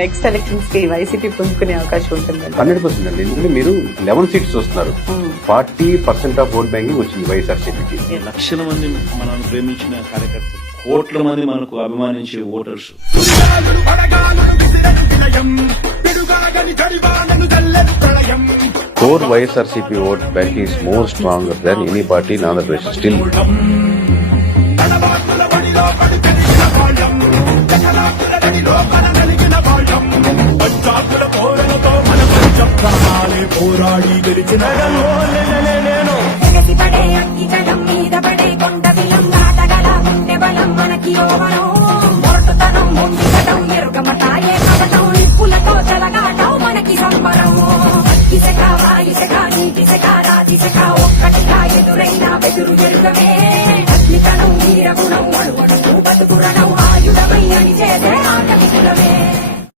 Next elections కి YCP పుంజుకునే అవకాశం ఉంటుంది 100% అండి. ఎందుకంటే మీరు 11 సీట్స్ వస్తున్నారు. 40% ఆఫ్ ఓట్ బ్యాంకింగ్ వచ్చింది వైఎస్ఆర్సీపీకి. లక్షల మంది మనల్ని ప్రేమించిన కార్యకర్తలు, కోట్ల మంది మనకు అభిమానించే voters. Core YSRCP vote banking is more stronger than any party in Andhra Pradesh. Still. పోరాడి గెలిచిన ఎదురైనా బెదురు ఎరుగవే అగ్నికణం వీరగుణం అడువడు బతుకురణం ఆయుధమై అని చేసే ఆట విగ్రహమే.